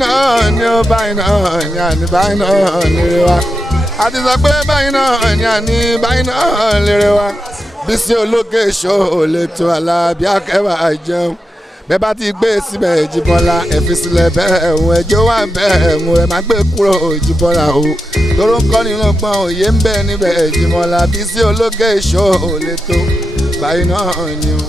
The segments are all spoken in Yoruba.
náà ni ó báyìí náà ni àní báyìí náà lérè wa àti sọ pé báyìí náà ni àní báyìí náà lérè wa Bísí Olókè Show lè tó Alábí Akẹ́wà jẹun bẹ́ẹ̀ bá ti gbé síbẹ̀ Jíbọ́lá ẹ fi sílẹ̀ bẹ́ẹ̀ ẹ̀hún ẹjọ́ wà bẹ́ẹ̀ ẹ̀hún ẹ má gbé kúrò Jíbọ́lá o tóró ń kọ́ nínú gbọ́n òye ń bẹ níbẹ̀ Jíbọ́lá Bísí Olókè Show lè tó báyìí náà ni o.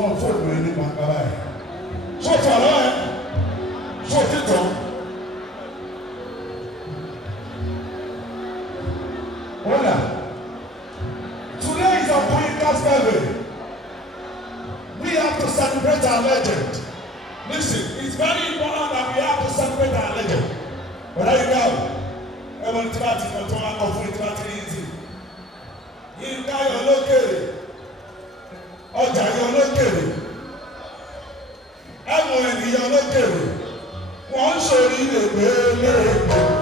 mọ́ fóònù ẹni gbàgbà báyìí. Ṣé o tọ̀ lọ́wọ́ ẹ? Ṣé o ti tọ̀? Hola. Today is our Pointers birthday. We have to celebrate our legend. Listen, it's very important that we have to celebrate our legend. But there you go. Everyone tí wàá ti mọ̀ tó wá kọ̀ fún ìtura tí ní ìdí. Yínká yọ lókèrè. Ọjà yọ lókèrè. Ẹ̀wọ̀n ènìyàn lókèrè. Wọ́n ń ṣòrí lè gbé lóògbé.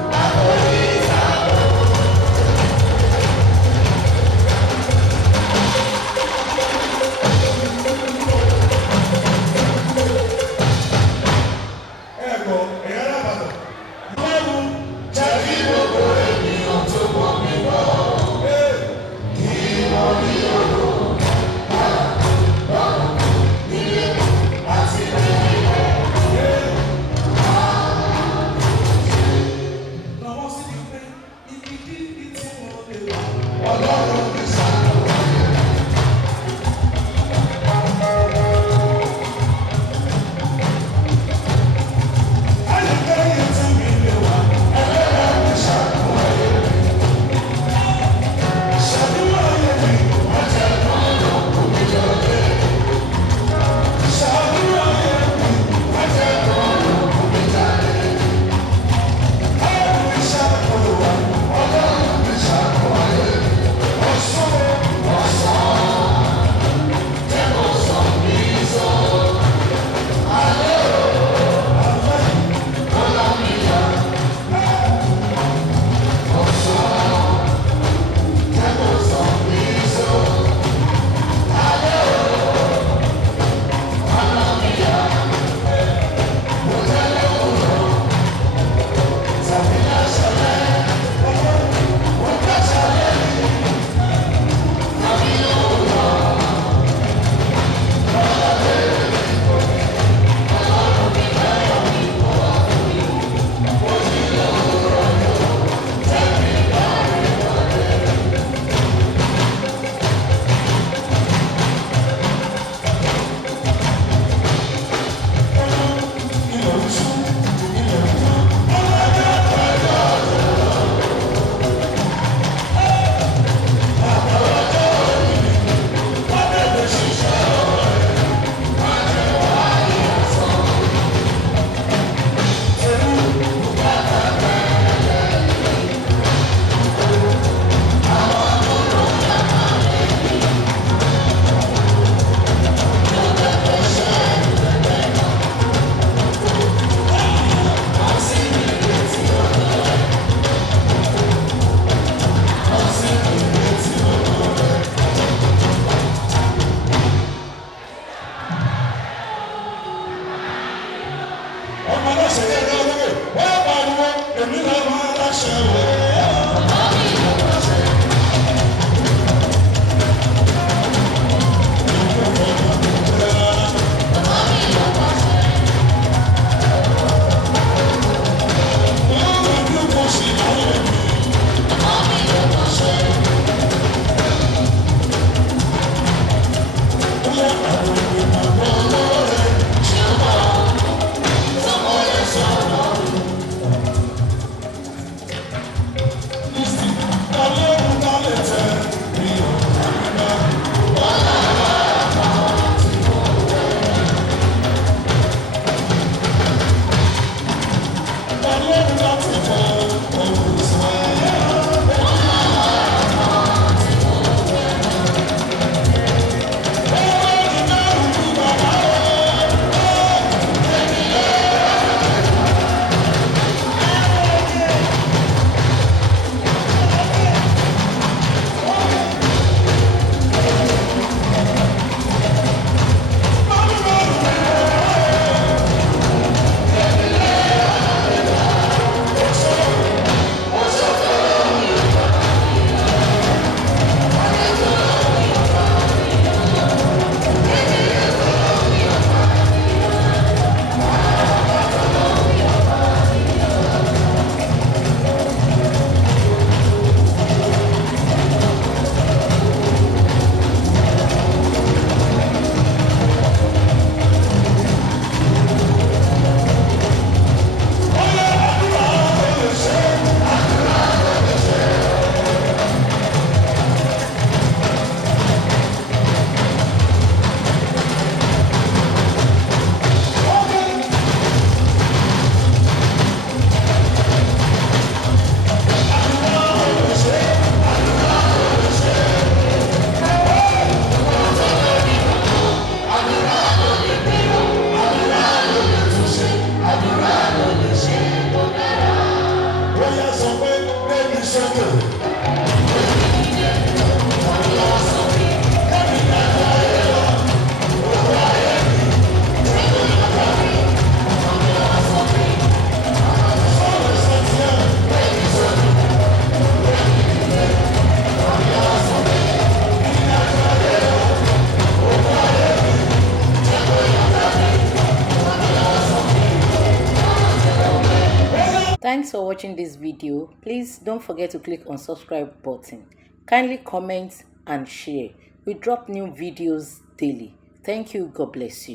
Thanks for watching this video. Please don't forget to click on subscribe button. Kindly comment and share. We drop new videos daily. Thank you. God bless you.